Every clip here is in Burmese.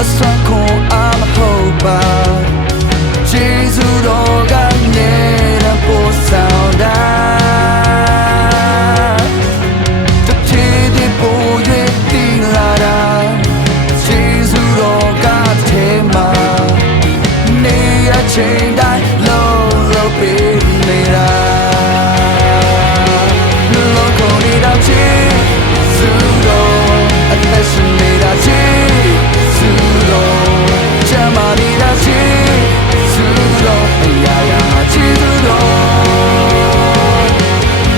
အစွမ်းခွန်အားမဟုတ်ပါကျေးဇူးတော်ကနေတော့ပို့ဆောင်တာတစ်ချီဒီပို့ရတီလာတာကျေးဇူးတော်ကထဲမှာနေရချိန်တိုင်းလုံးပေးနေတာလုံးကုန်နေတာကျေးဇူးတော်အသက်ရှင်နေတာကျေးဇူးတော်ချမ်းသာနေတာကျေးဇူးတော်အရာရာကျေးဇူးတော်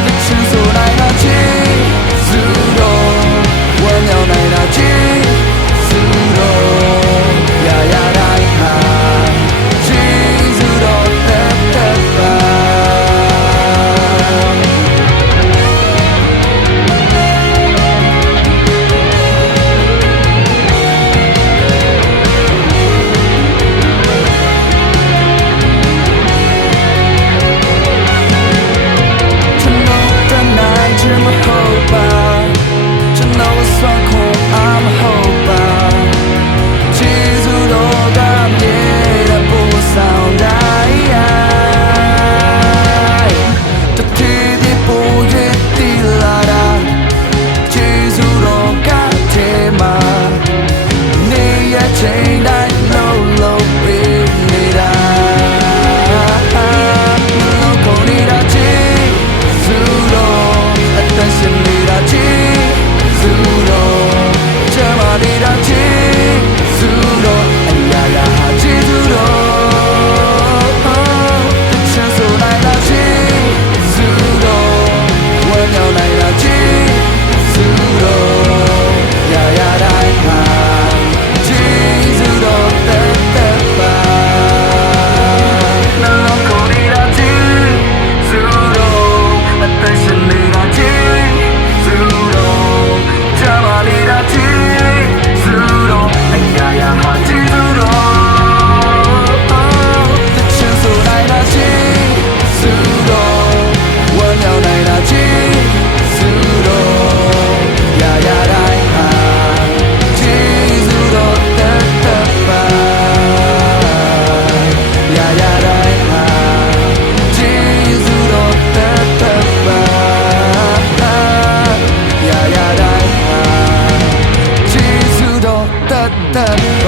တချူဆိုနိုင်တာကျေးဇူးတော်ဝမ်းမြောက်နိုင်တာကျေးဇူးတော်ရာရာတိုင်းဟာကျေးဇူးတော်သက်ပါချိန်တိုင်းလုံးပေးနေတာလုံးကုန်နေတာချီဇူးတော်အသက်ရှင်နေတာချီဇူးတော်ချမ်းသာနေတာချီဇူးတော်အရာရာချီဇူးတော်ချမ်းဆိုနိုင်တာချီဇူးတော်ဝမ်းမြောက်နိုင်တာချီဇူးတော်ရာရာတိုင်းဟာthat